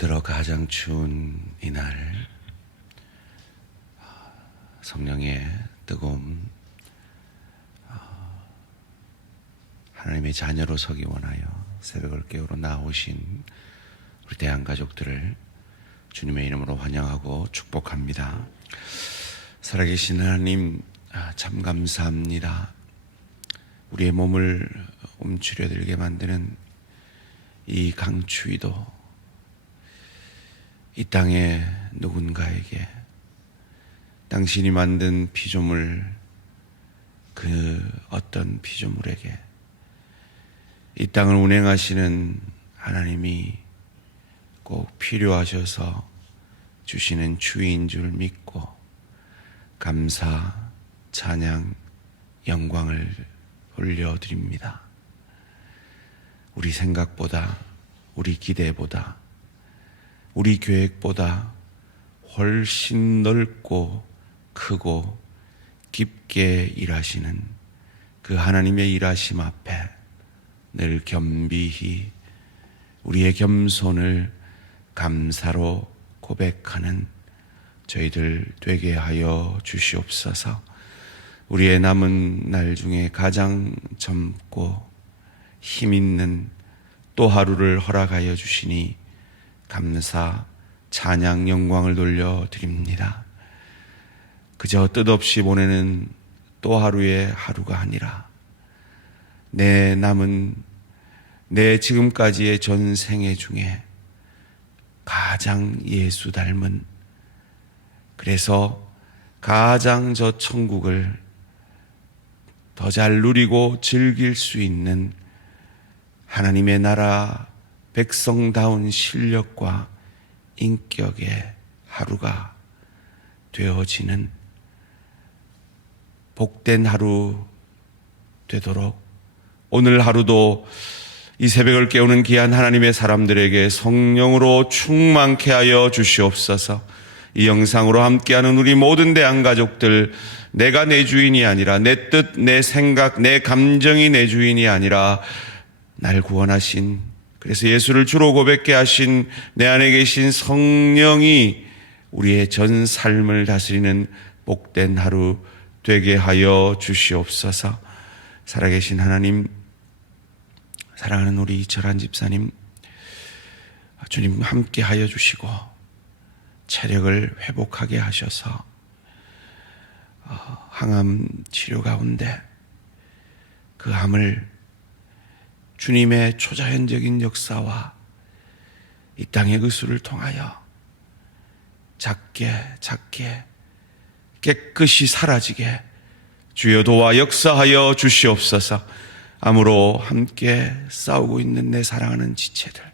들어 가장 추운 이날, 성령의 뜨거움, 하나님의 자녀로 서기 원하여 새벽을 깨우러 나오신 우리 대한가족들을 주님의 이름으로 환영하고 축복합니다. 살아계신 하나님, 참 감사합니다. 우리의 몸을 움츠려들게 만드는 이 강추위도 이 땅의 누군가에게 당신이 만든 피조물, 그 어떤 피조물에게 이 땅을 운행하시는 하나님이 꼭 필요하셔서 주시는 추위인 줄 믿고 감사, 찬양, 영광을 올려드립니다. 우리 생각보다, 우리 기대보다, 우리 계획보다 훨씬 넓고 크고 깊게 일하시는 그 하나님의 일하심 앞에 늘 겸비히 우리의 겸손을 감사로 고백하는 저희들 되게 하여 주시옵소서. 우리의 남은 날 중에 가장 젊고 힘있는 또 하루를 허락하여 주시니 감사, 찬양, 영광을 돌려드립니다. 그저 뜻없이 보내는 또 하루의 하루가 아니라 내 지금까지의 전생애 중에 가장 예수 닮은, 그래서 가장 저 천국을 더 잘 누리고 즐길 수 있는 하나님의 나라 백성다운 실력과 인격의 하루가 되어지는 복된 하루 되도록 오늘 하루도 이 새벽을 깨우는 귀한 하나님의 사람들에게 성령으로 충만케 하여 주시옵소서. 이 영상으로 함께하는 우리 모든 대한가족들, 내가 내 주인이 아니라 내 뜻, 내 생각, 내 감정이 내 주인이 아니라 날 구원하신, 그래서 예수를 주로 고백케 하신 내 안에 계신 성령이 우리의 전 삶을 다스리는 복된 하루 되게 하여 주시옵소서. 살아계신 하나님, 사랑하는 우리 이철한 집사님, 주님 함께 하여 주시고 체력을 회복하게 하셔서 항암 치료 가운데 그 암을 주님의 초자연적인 역사와 이 땅의 의술을 통하여 작게 깨끗이 사라지게 주여 도와 역사하여 주시옵소서. 암으로 함께 싸우고 있는 내 사랑하는 지체들,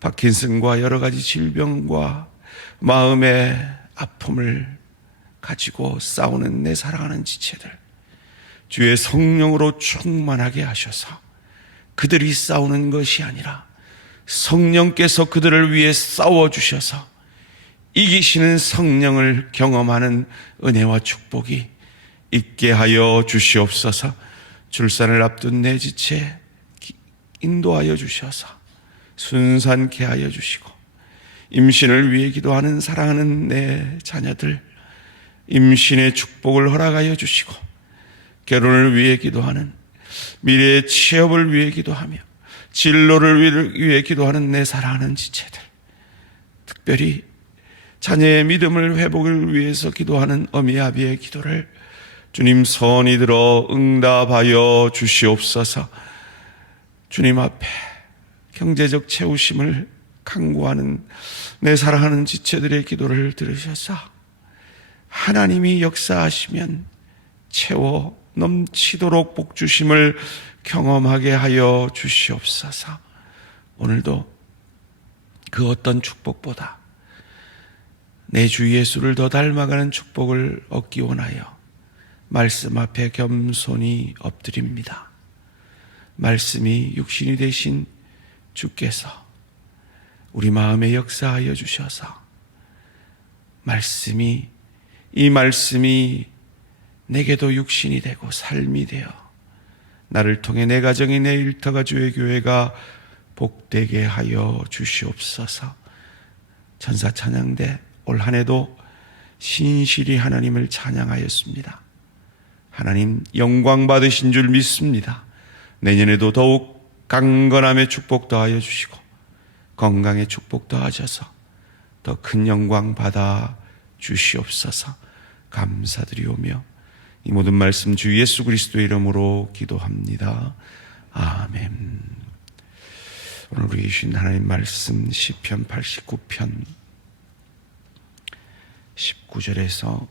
파킨슨과 여러 가지 질병과 마음의 아픔을 가지고 싸우는 내 사랑하는 지체들, 주의 성령으로 충만하게 하셔서 그들이 싸우는 것이 아니라 성령께서 그들을 위해 싸워주셔서 이기시는 성령을 경험하는 은혜와 축복이 있게 하여 주시옵소서. 출산을 앞둔 내 지체 인도하여 주셔서 순산케 하여 주시고, 임신을 위해 기도하는 사랑하는 내 자녀들 임신의 축복을 허락하여 주시고, 결혼을 위해 기도하는, 미래의 취업을 위해 기도하며 진로를 위해 기도하는 내 사랑하는 지체들, 특별히 자녀의 믿음을 회복을 위해서 기도하는 어미 아비의 기도를 주님 선히 들어 응답하여 주시옵소서. 주님 앞에 경제적 채우심을 간구하는 내 사랑하는 지체들의 기도를 들으셔서 하나님이 역사하시면 채워 넘치도록 복 주심을 경험하게 하여 주시옵소서. 오늘도 그 어떤 축복보다 내 주 예수를 더 닮아가는 축복을 얻기 원하여 말씀 앞에 겸손히 엎드립니다. 말씀이 육신이 되신 주께서 우리 마음에 역사하여 주셔서 이 말씀이 내게도 육신이 되고 삶이 되어 나를 통해 내 가정이, 내 일터가, 주의 교회가 복되게 하여 주시옵소서. 천사 찬양대 올 한 해도 신실히 하나님을 찬양하였습니다. 하나님 영광 받으신 줄 믿습니다. 내년에도 더욱 강건함의 축복 더하여 주시고 건강의 축복 더하셔서 더 큰 영광 받아 주시옵소서. 감사드리오며 이 모든 말씀 주 예수 그리스도의 이름으로 기도합니다. 아멘. 오늘 우리 주신 하나님 말씀 시편 89편 19절에서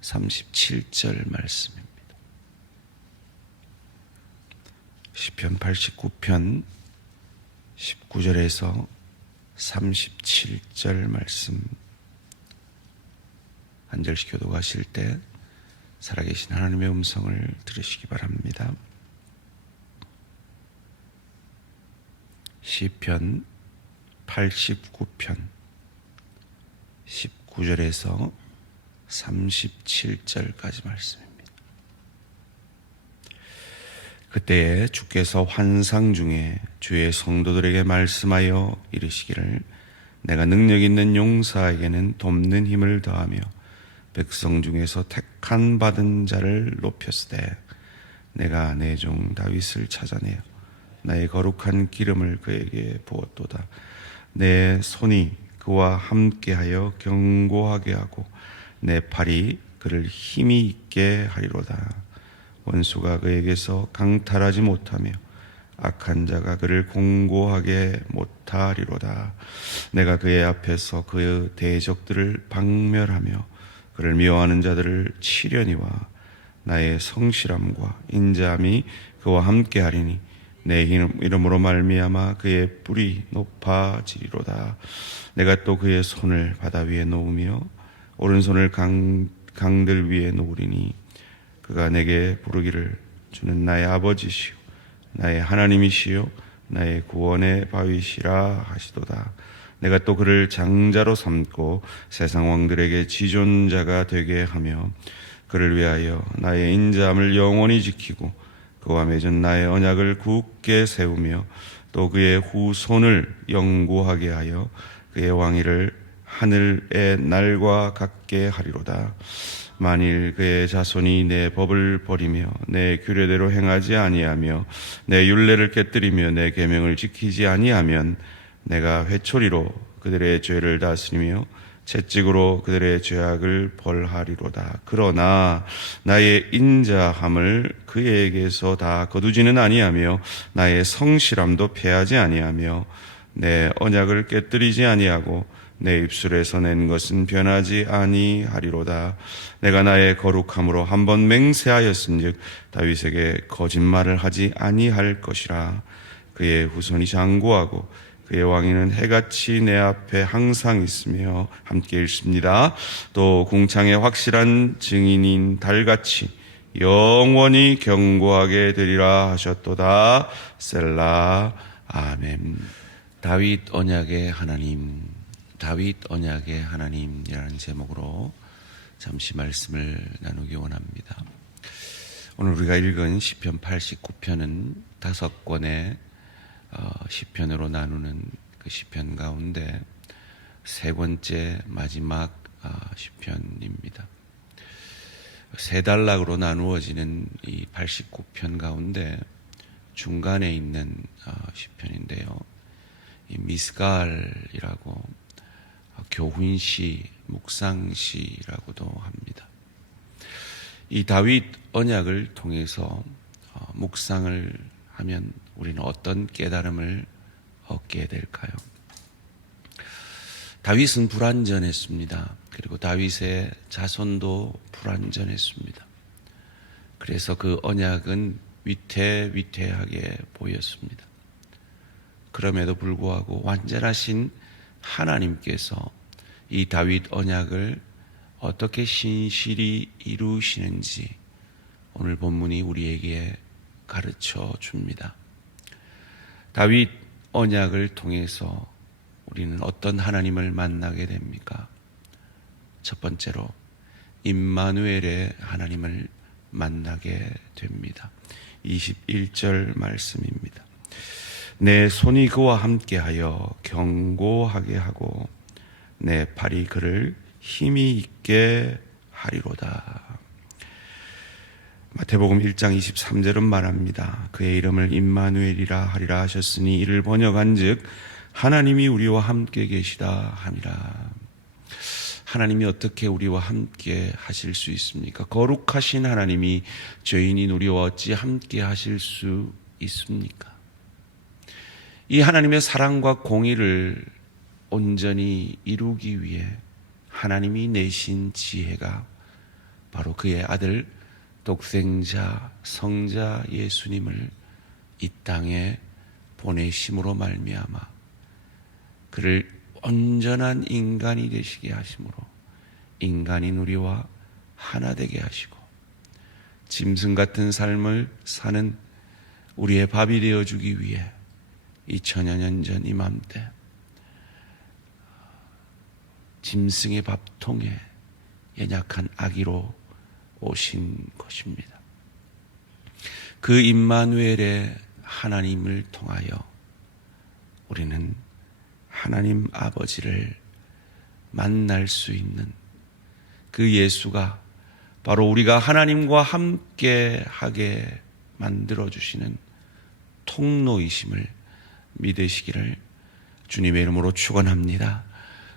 37절 말씀입니다. 시편 89편 19절에서 37절 말씀, 한 절씩 교독하실 때 살아계신 하나님의 음성을 들으시기 바랍니다. 시편 89편 19절에서 37절까지 말씀입니다. 그때에 주께서 환상 중에 주의 성도들에게 말씀하여 이르시기를, 내가 능력 있는 용사에게는 돕는 힘을 더하며 백성 중에서 택한 받은 자를 높였으되, 내가 내 종 다윗을 찾아내어 나의 거룩한 기름을 그에게 부었도다. 내 손이 그와 함께하여 견고하게 하고 내 팔이 그를 힘이 있게 하리로다. 원수가 그에게서 강탈하지 못하며 악한 자가 그를 공고하게 못하리로다. 내가 그의 앞에서 그의 대적들을 박멸하며 그를 미워하는 자들을 치려니와 나의 성실함과 인자함이 그와 함께하리니 내 이름으로 말미암아 그의 뿔이 높아지리로다. 내가 또 그의 손을 바다 위에 놓으며 오른손을 강들 위에 놓으리니 그가 내게 부르기를, 주는 나의 아버지시오 나의 하나님이시요 나의 구원의 바위시라 하시도다. 내가 또 그를 장자로 삼고 세상 왕들에게 지존자가 되게 하며 그를 위하여 나의 인자함을 영원히 지키고 그와 맺은 나의 언약을 굳게 세우며 또 그의 후손을 영구하게 하여 그의 왕위를 하늘의 날과 같게 하리로다. 만일 그의 자손이 내 법을 버리며 내 규례대로 행하지 아니하며 내 율례를 깨뜨리며 내 계명을 지키지 아니하면 내가 회초리로 그들의 죄를 다스리며 채찍으로 그들의 죄악을 벌하리로다. 그러나 나의 인자함을 그에게서 다 거두지는 아니하며 나의 성실함도 패하지 아니하며 내 언약을 깨뜨리지 아니하고 내 입술에서 낸 것은 변하지 아니하리로다. 내가 나의 거룩함으로 한번 맹세하였은즉 다윗에게 거짓말을 하지 아니할 것이라. 그의 후손이 장구하고 그의 왕위는 해같이 내 앞에 항상 있으며, 함께 읽습니다. 또 궁창의 확실한 증인인 달같이 영원히 견고하게 되리라 하셨도다. 셀라. 아멘. 다윗 언약의 하나님, 다윗 언약의 하나님이라는 제목으로 잠시 말씀을 나누기 원합니다. 오늘 우리가 읽은 시편 89편은 5권의 시편으로 나누는 그 시편 가운데 세 번째 마지막 시편입니다. 세 단락으로 나누어지는 이 89편 가운데 중간에 있는 시편인데요. 이 미스갈이라고 교훈시, 묵상시라고도 합니다. 이 다윗 언약을 통해서 묵상을 하면 우리는 어떤 깨달음을 얻게 될까요? 다윗은 불완전했습니다. 그리고 다윗의 자손도 불완전했습니다. 그래서 그 언약은 위태위태하게 보였습니다. 그럼에도 불구하고 완전하신 하나님께서 이 다윗 언약을 어떻게 신실히 이루시는지 오늘 본문이 우리에게 가르쳐 줍니다. 다윗 언약을 통해서 우리는 어떤 하나님을 만나게 됩니까? 첫 번째로 임마누엘의 하나님을 만나게 됩니다. 21절 말씀입니다. 내 손이 그와 함께하여 견고하게 하고 내 팔이 그를 힘이 있게 하리로다. 마태복음 1장 23절은 말합니다. 그의 이름을 임마누엘이라 하리라 하셨으니 이를 번역한즉 하나님이 우리와 함께 계시다 함이라. 하나님이 어떻게 우리와 함께 하실 수 있습니까? 거룩하신 하나님이 죄인인 우리와 어찌 함께 하실 수 있습니까? 이 하나님의 사랑과 공의를 온전히 이루기 위해 하나님이 내신 지혜가 바로 그의 아들 독생자 성자 예수님을 이 땅에 보내심으로 말미암아 그를 온전한 인간이 되시게 하심으로 인간인 우리와 하나 되게 하시고 짐승 같은 삶을 사는 우리의 밥이 되어주기 위해 2000여 년 전 이맘때 짐승의 밥통에 연약한 아기로 오신 것입니다. 그 임마누엘의 하나님을 통하여 우리는 하나님 아버지를 만날 수 있는 그 예수가 바로 우리가 하나님과 함께 하게 만들어주시는 통로이심을 믿으시기를 주님의 이름으로 축원합니다.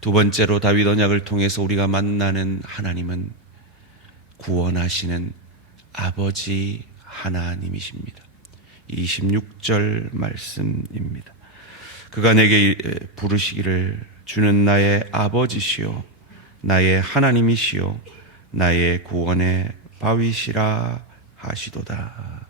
두 번째로 다윗 언약을 통해서 우리가 만나는 하나님은 구원하시는 아버지 하나님이십니다. 26절 말씀입니다. 그가 내게 부르시기를 주는 나의 아버지시요 나의 하나님이시요 나의 구원의 바위시라 하시도다.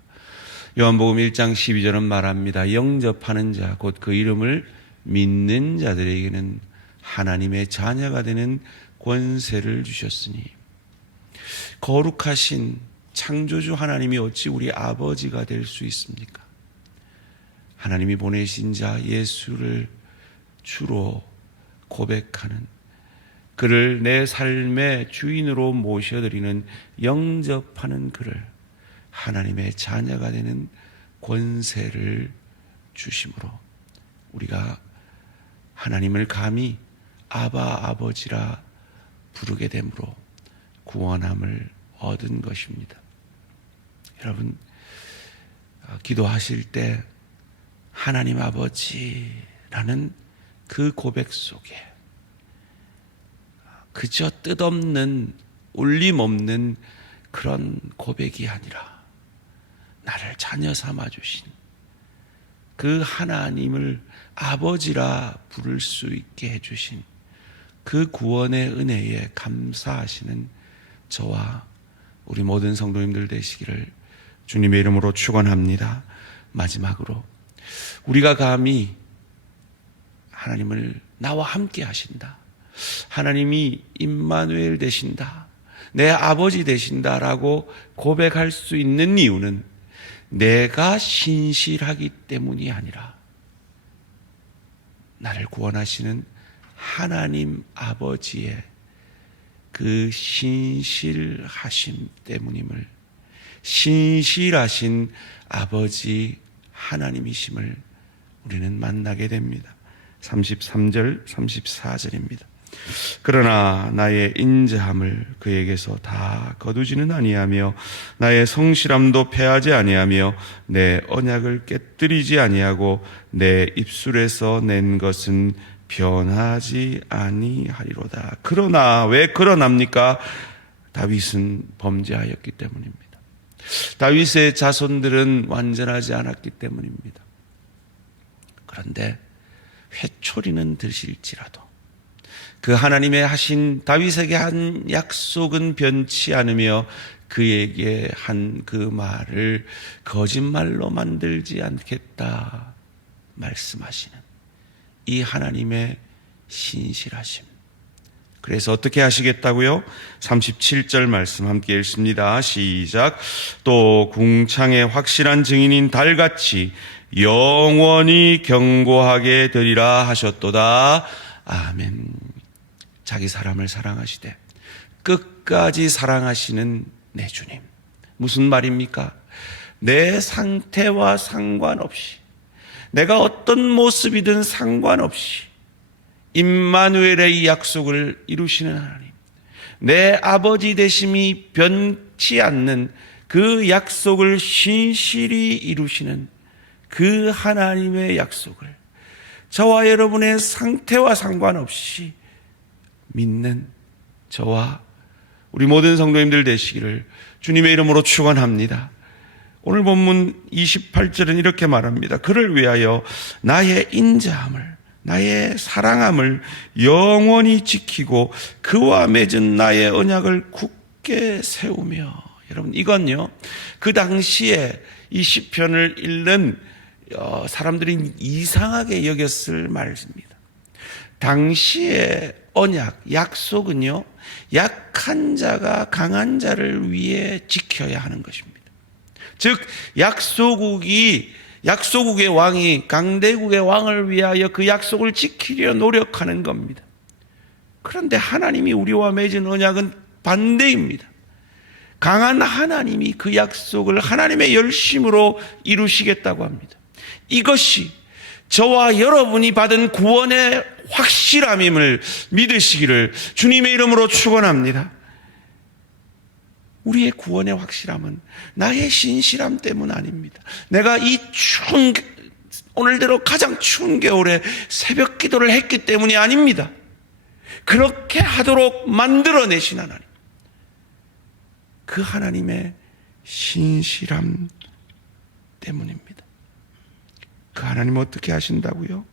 요한복음 1장 12절은 말합니다. 영접하는 자 곧 그 이름을 믿는 자들에게는 하나님의 자녀가 되는 권세를 주셨으니 거룩하신 창조주 하나님이 어찌 우리 아버지가 될 수 있습니까? 하나님이 보내신 자 예수를 주로 고백하는 그를 내 삶의 주인으로 모셔드리는 영접하는 그를 하나님의 자녀가 되는 권세를 주심으로 우리가 하나님을 감히 아바 아버지라 부르게 되므로 구원함을 얻은 것입니다. 여러분 기도하실 때 하나님 아버지라는 그 고백 속에 그저 뜻없는 울림없는 그런 고백이 아니라 나를 자녀 삼아주신 그 하나님을 아버지라 부를 수 있게 해주신 그 구원의 은혜에 감사하시는 저와 우리 모든 성도님들 되시기를 주님의 이름으로 축원합니다. 마지막으로 우리가 감히 하나님을 나와 함께 하신다, 하나님이 임마누엘 되신다, 내 아버지 되신다라고 고백할 수 있는 이유는 내가 신실하기 때문이 아니라 나를 구원하시는 하나님 아버지의 그 신실하심 때문임을, 신실하신 아버지 하나님이심을 우리는 만나게 됩니다. 33절 34절입니다. 그러나 나의 인자함을 그에게서 다 거두지는 아니하며 나의 성실함도 패하지 아니하며 내 언약을 깨뜨리지 아니하고 내 입술에서 낸 것은 변하지 아니하리로다. 그러나 왜 그러납니까? 다윗은 범죄하였기 때문입니다. 다윗의 자손들은 완전하지 않았기 때문입니다. 그런데 회초리는 드실지라도 그 하나님의 하신 다윗에게 한 약속은 변치 않으며 그에게 한 그 말을 거짓말로 만들지 않겠다 말씀하시는 이 하나님의 신실하심. 그래서 어떻게 하시겠다고요? 37절 말씀 함께 읽습니다. 시작. 또 궁창의 확실한 증인인 달같이 영원히 경고하게 되리라 하셨도다. 아멘. 자기 사람을 사랑하시되 끝까지 사랑하시는 내 주님. 무슨 말입니까? 내 상태와 상관없이, 내가 어떤 모습이든 상관없이 임마누엘의 이 약속을 이루시는 하나님, 내 아버지 되심이 변치 않는 그 약속을 신실히 이루시는 그 하나님의 약속을 저와 여러분의 상태와 상관없이 믿는 저와 우리 모든 성도님들 되시기를 주님의 이름으로 축원합니다. 오늘 본문 28절은 이렇게 말합니다. 그를 위하여 나의 인자함을, 나의 사랑함을 영원히 지키고 그와 맺은 나의 언약을 굳게 세우며. 여러분, 이건요, 그 당시에 이 시편을 읽는 사람들이 이상하게 여겼을 말입니다. 당시의 언약, 약속은요, 약한 자가 강한 자를 위해 지켜야 하는 것입니다. 즉, 약소국의 왕이 강대국의 왕을 위하여 그 약속을 지키려 노력하는 겁니다. 그런데 하나님이 우리와 맺은 언약은 반대입니다. 강한 하나님이 그 약속을 하나님의 열심으로 이루시겠다고 합니다. 이것이 저와 여러분이 받은 구원의 확실함임을 믿으시기를 주님의 이름으로 축원합니다. 우리의 구원의 확실함은 나의 신실함 때문 아닙니다. 내가 이 추운, 오늘대로 가장 추운 겨울에 새벽 기도를 했기 때문이 아닙니다. 그렇게 하도록 만들어내신 하나님, 그 하나님의 신실함 때문입니다. 그 하나님은 어떻게 하신다고요?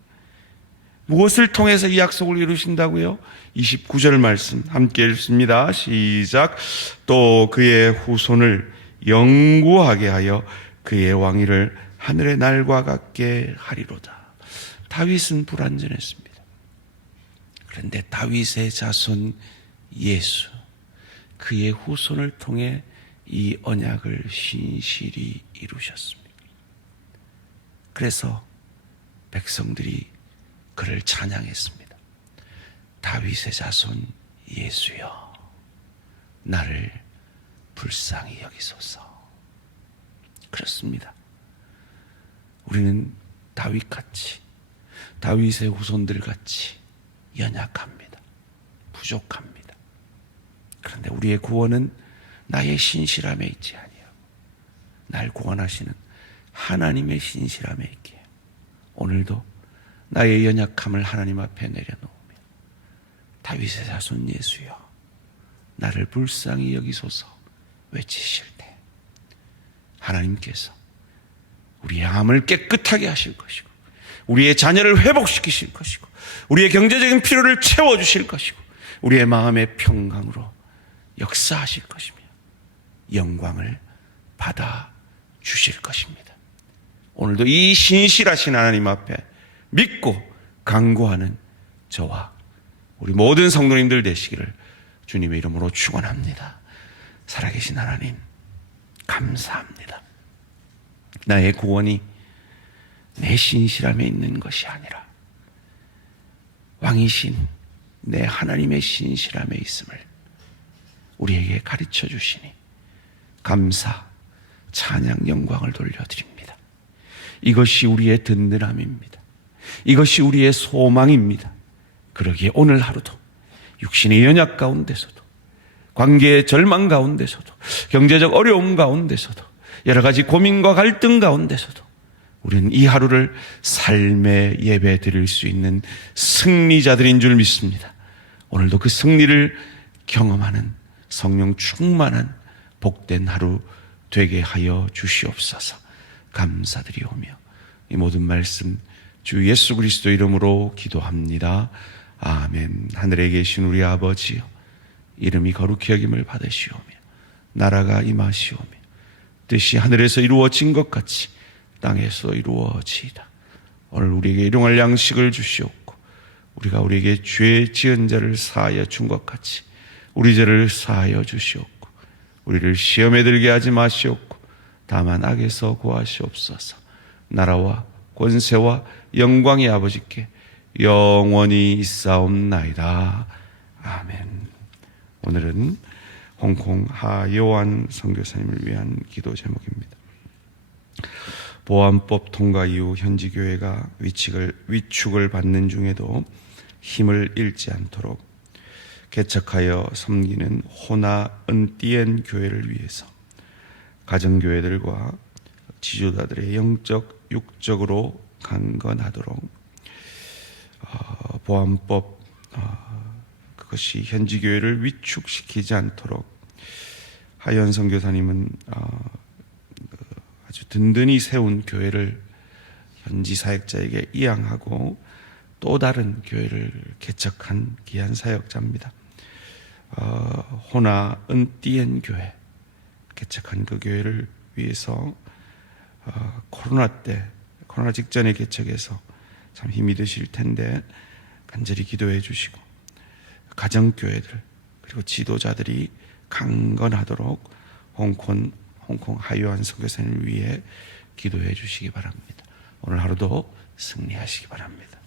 무엇을 통해서 이 약속을 이루신다고요? 29절 말씀 함께 읽습니다. 시작. 또 그의 후손을 영구하게 하여 그의 왕위를 하늘의 날과 같게 하리로다. 다윗은 불완전했습니다. 그런데 다윗의 자손 예수, 그의 후손을 통해 이 언약을 신실히 이루셨습니다. 그래서 백성들이 그를 찬양했습니다. 다윗의 자손 예수여, 나를 불쌍히 여기소서. 그렇습니다. 우리는 다윗같이, 다윗의 후손들같이 연약합니다. 부족합니다. 그런데 우리의 구원은 나의 신실함에 있지 아니하고 날 구원하시는 하나님의 신실함에 있기에 오늘도 나의 연약함을 하나님 앞에 내려놓으며 다윗의 자손 예수여, 나를 불쌍히 여기소서 외치실 때 하나님께서 우리의 암을 깨끗하게 하실 것이고 우리의 자녀를 회복시키실 것이고 우리의 경제적인 필요를 채워주실 것이고 우리의 마음의 평강으로 역사하실 것이며 영광을 받아 주실 것입니다. 오늘도 이 신실하신 하나님 앞에 믿고 간구하는 저와 우리 모든 성도님들 되시기를 주님의 이름으로 축원합니다. 살아계신 하나님, 감사합니다. 나의 구원이 내 신실함에 있는 것이 아니라 왕이신 내 하나님의 신실함에 있음을 우리에게 가르쳐 주시니 감사, 찬양, 영광을 돌려드립니다. 이것이 우리의 든든함입니다. 이것이 우리의 소망입니다. 그러기에 오늘 하루도 육신의 연약 가운데서도 관계의 절망 가운데서도 경제적 어려움 가운데서도 여러 가지 고민과 갈등 가운데서도 우리는 이 하루를 삶의 예배 드릴 수 있는 승리자들인 줄 믿습니다. 오늘도 그 승리를 경험하는 성령 충만한 복된 하루 되게 하여 주시옵소서. 감사드리오며 이 모든 말씀 주 예수 그리스도 이름으로 기도합니다. 아멘. 하늘에 계신 우리 아버지여, 이름이 거룩히 여김을 받으시오며 나라가 임하시오며 뜻이 하늘에서 이루어진 것 같이 땅에서 이루어지이다. 오늘 우리에게 일용할 양식을 주시옵고 우리가 우리에게 죄 지은 자를 사하여 준 것 같이 우리 죄를 사하여 주시옵고 우리를 시험에 들게 하지 마시옵고 다만 악에서 구하시옵소서. 나라와 권세와 영광의 아버지께 영원히 있사옵나이다. 아멘. 오늘은 홍콩 하요한 선교사님을 위한 기도 제목입니다. 보안법 통과 이후 현지 교회가 위축을 받는 중에도 힘을 잃지 않도록 개척하여 섬기는 호나 은띠엔 교회를 위해서 가정교회들과 지도자들의 영적, 육적으로 강건하도록 보안법 그것이 현지 교회를 위축시키지 않도록 하연 선교사님은 아주 든든히 세운 교회를 현지 사역자에게 이양하고 또 다른 교회를 개척한 귀한 사역자입니다. 호나 은띠엔 교회 개척한 그 교회를 위해서 코로나 직전에 개척해서 참 힘이 드실 텐데 간절히 기도해 주시고 가정교회들 그리고 지도자들이 강건하도록 홍콩 하유한 선교사님을 위해 기도해 주시기 바랍니다. 오늘 하루도 승리하시기 바랍니다.